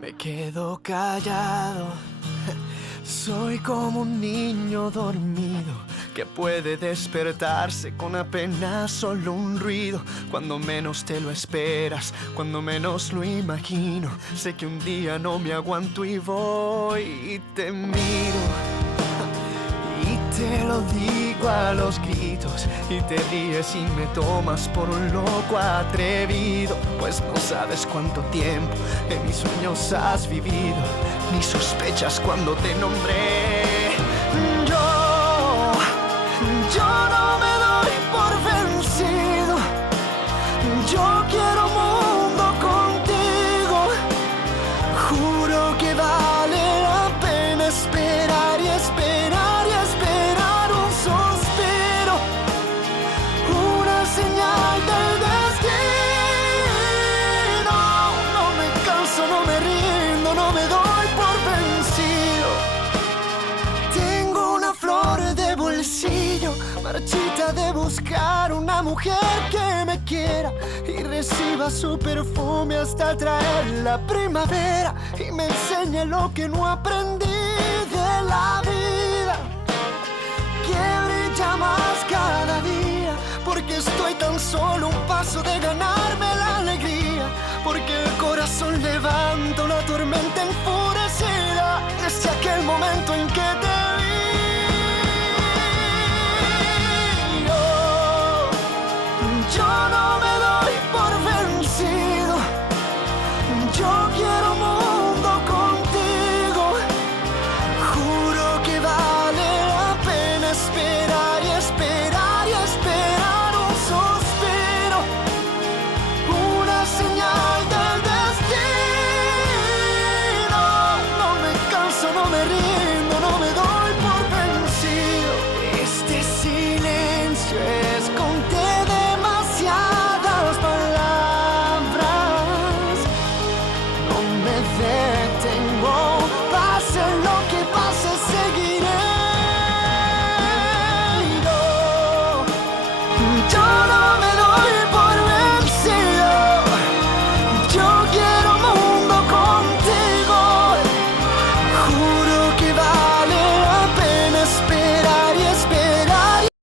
Me quedo callado. Soy como un niño dormido que puede despertarse con apenas solo un ruido. Cuando menos te lo esperas, cuando menos lo imagino. Sé que un día no me aguanto y voy y te miro. Y te lo digo a los gritos y te ríes y me tomas por un loco atrevido. Pues no sabes cuánto tiempo en mis sueños has vivido, ni sospechas cuando te nombré. Yo no me doy por vencido. Yo quiero mundo contigo. Juro que vale la pena esperar y esperar y esperar un suspiro, una señal del destino. No me canso, no me rindo, no me doy por vencido. Tengo una flor de bolsillo, marchita de buscar una mujer que me quiera y reciba su perfume hasta traer la primavera y me enseñe lo que no aprendí de la vida, que brilla más cada día, porque estoy tan solo un paso de ganarme la alegría, porque el corazón levanta una tormenta en furia.